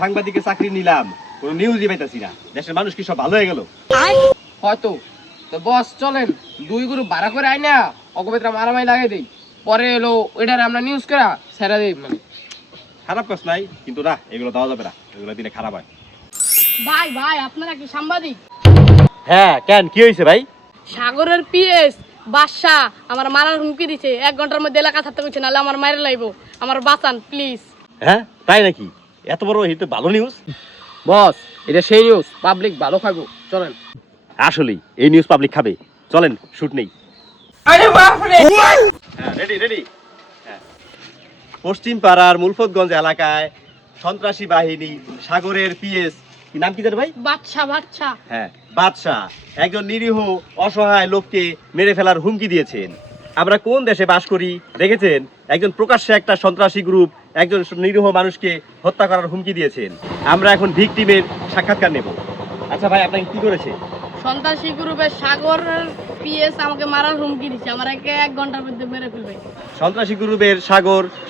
সাংবাদিকের চাকরি নিলাম, কোনো নিউজই পাইতাছি না। দেশের মানুষ কি সব ভালো হয়ে গেল? হয়তো। তো বস চলেন 2 গ্রুপ ভাড়া করে আইনা অগবেত্রা মারামারি লাগাই দেই, পরে এলো ওইটার আমরা নিউজ করা ছেড়ে দেই। মানে খারাপ কাজ নাই, কিন্তু না, এগুলো দেওয়া যাবে না, এগুলো দিলে খারাপ হয়। ভাই ভাই আপনারা কি সাংবাদিক? হ্যাঁ, কেন কি হয়েছে ভাই? সাগরের পিএস বাদশা আমার মারার হুমকি দিছে, 1 ঘন্টার মধ্যে এলাকা ছাড়তে কইছে, নাহলে আমার মাইরে লাইবো। আমার বাঁচান প্লিজ। হ্যাঁ তাই নাকি? এত বড় এটা ভালো নিউজ? বস এটা সেই নিউজ, পাবলিক ভালো খাবো, চলেন। আসলেই এই নিউজ পাবলিক খাবে, চলেন শুট নেই। আরে বাপ রে! হ্যাঁ রেডি রেডি। হ্যাঁ, পশ্চিম পাড়ার মুলফতগঞ্জ এলাকায় সন্ত্রাসী বাহিনী সাগরের পিএস, কি নাম কি জানো ভাই? বাদশা বাদশা। হ্যাঁ, বাদশাহ একজন নিরীহ অসহায় লোককে মেরে ফেলার হুমকি দিয়েছেন। আমরা কোন দেশে বাস করি দেখেছেন? একজন প্রকাশ্যে একটা সন্ত্রাসী গ্রুপ একজন নিরীহ মানুষকে হত্যা করার হুমকি দিয়েছেন। আমরা এখন ভিকটিমের সাক্ষাৎকার নেব। আচ্ছা ভাই, আপনাকে কি করেছে? সন্ত্রাসী গ্রুপের সাগরের পিএস আমাকে মারার হুমকি দিছে, আমার 1 ঘন্টার মধ্যে মেরে ফেলবে। সন্ত্রাসী গ্রুপের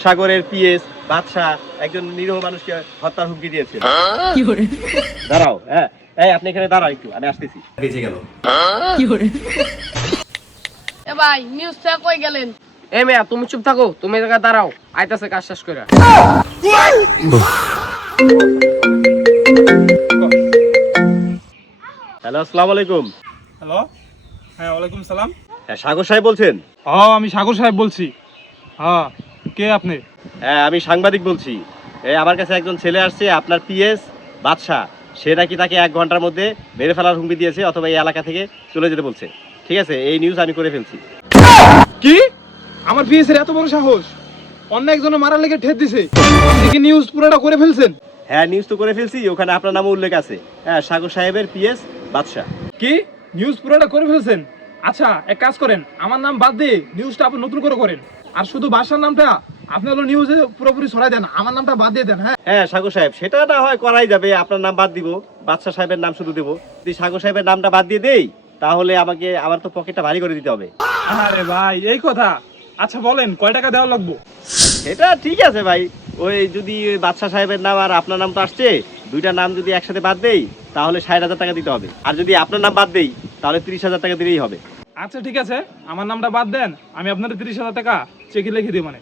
সাগরের পিএস বাদশাহ একজন নিরীহ মানুষকে হত্যার হুমকি দিয়েছেন। দাঁড়াও, হ্যাঁ এই আপনি এখানে দাঁড়াও একটু, আমি আসতেছি। বেঁচে গেল। এ ভাই নিউজটা কই গেলেন? এ মেয়া তুমি চুপ থাকো, তুমি এই জায়গায় দাঁড়াও, আইতাছে কাজ শেষ করে। হ্যালো, আসসালামু আলাইকুম। হ্যালো, হ্যাঁ ওয়ালাইকুম সালাম। হ্যাঁ, সাগর সাহেব বলছেন? হ্যাঁ আমি সাগর সাহেব বলছি। হ্যাঁ, কে আপনি? হ্যাঁ, আমি সাংবাদিক বলছি। আমার কাছে একজন ছেলে আসছে, আপনার পিএস বাদশাহ, সে নাকি তাকে 1 ঘন্টার মধ্যে মেরে ফেলার হুমকি দিয়েছে, অথবা এই এলাকা থেকে চলে যেতে বলছে। ঠিক আছে, এই নিউজ আমি করে ফেলছি। কি? আমার পিএস এর এত বড় সাহস, অন্য একজনের মারার লেগে ঠেট দিছে, দেখি নিউজ পুরোটা করে ফেলছেন। হ্যাঁ, নিউজ তো করে ফেলছি, ওখানে আপনার নামও উল্লেখ আছে। হ্যাঁ, সাগর সাহেবের পিএস বাদশাহ। কি নিউজ পুরোটা করে ফেলছেন? আচ্ছা এক কাজ করেন, আমার নাম বাদ দিয়ে নিউজটা আপনি নতুন করে করেন, আর শুধু বাসার নামটা আপনি হলো নিউজে পুরোপুরি ছড়াই দেন, আমার নামটা বাদ দিয়ে দেন। হ্যাঁ হ্যাঁ সাগর সাহেব, সেটা না হয় করাই যাবে, আপনার নাম বাদ দিব, বাদশাহ সাহেবের নাম শুধু দেবো। যদি সাগর সাহেবের নামটা বাদ দিয়ে দেই, তাহলে আমার তো পকেটটা ভারী করে দিতে হবে। আরে ভাই এই কথা। আচ্ছা বলেন কয় টাকা দেওয়া লাগবে? এটা ঠিক আছে ভাই, ওই যদি ওই বাদশাহ সাহেবের নাম আর আপনার নাম তো আসছে, দুইটা নাম যদি একসাথে বাদ দেই, তাহলে 60,000 টাকা দিতে হবে। আর যদি আপনার নাম বাদ দেই, তাহলে 30,000 টাকা দিলেই হবে। আচ্ছা ঠিক আছে, আমার নামটা বাদ দেন, আমি আপনার 30,000 টাকা চেকে লিখে দিই। মানে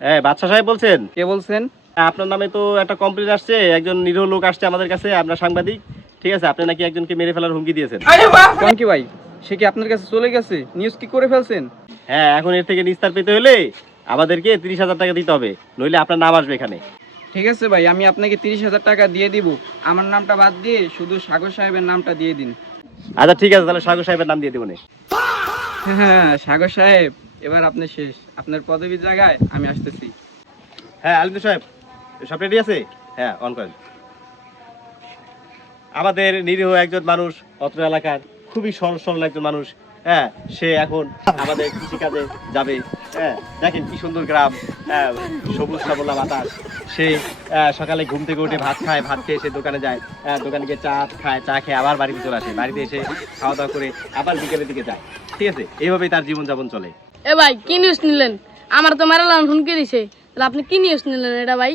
হ্যাঁ, বাদশাহ সাহেব বলছেন? কে বলছেন? আপনার নামে তো একটা কমপ্লেন আসছে, একজন নিরীহ লোক আসছে আমাদের কাছে, আমরা সাংবাদিক। ঠিক আছে, আপনি নাকি একজনকে মেরে ফেলার হুমকি দিয়েছেন। কোন কি ভাই, সে কি আপনার কাছে চলে গেছে? নিউজ কি করে ফেলছেন? হ্যাঁ, এখন এর থেকে নিস্তার পেতে হলে আমাদেরকে 30,000 টাকা দিতে হবে, নইলে আপনার নাম আসবে এখানে। ঠিক আছে ভাই, আমি আপনাকে 30,000 টাকা দিয়ে দিব, আমার নামটা বাদ দিয়ে শুধু সাগর সাহেবের নামটা দিয়ে দিন। আচ্ছা ঠিক আছে, তাহলে সাগর সাহেবের নাম দিয়ে দেবো। হ্যাঁ সাগর সাহেব, এবার আপনি শেষ, আপনার পদবীর জায়গায় আমি আসতেছি। হ্যাঁ আলিন্দু সাহেব, সব রেডি আছে? হ্যাঁ, অন করেন। আমাদের নিরীহ একজন মানুষ, অত্র এলাকার খুবই সরল সরল একজন মানুষ। হ্যাঁ, সে এখন আমাদের কৃষিকাজে যাবে। হ্যাঁ, দেখেন কি সুন্দর গ্রাম, হ্যাঁ, সবুজ শ্যামলা বাতাস। সে সকালে ঘুম থেকে উঠে ভাত খায়, ভাত খেয়ে সে দোকানে যায়, দোকানে গিয়ে চা খায়, চা খেয়ে আবার বাড়িতে চলে আসে, বাড়িতে এসে খাওয়া দাওয়া করে আবার বিকেলের দিকে যায়। ঠিক আছে, এইভাবেই তার জীবনযাপন চলে। এ ভাই কি নিউজ নিলেন? আমার তো মারালাম হুমকি দিছে, তাহলে আপনি কি নিউজ নিলেন এটা ভাই?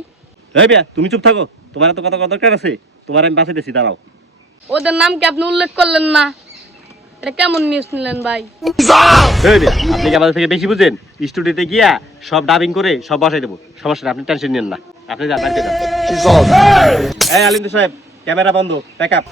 এই বিয়া, তুমি চুপ থাকো, তোমার তো কথা দরকার আছে, তোমার আমি বাঁচাইতেছি, দাঁড়াও। ওদের নাম কি আপনি উল্লেখ করলেন না? এটা কেমন নিউজ নিলেন ভাই? এই বিয়া, আপনি কি আমাদের থেকে বেশি বুঝেন? স্টুডিওতে গিয়া সব ডাবিং করে সব বসাই দেবো, সমস্যা নেই, আপনি টেনশন নিন না, আপনি যান বাড়িতে যান। এই আলিন্দু সাহেব, ক্যামেরা বন্ধ, প্যাক আপ।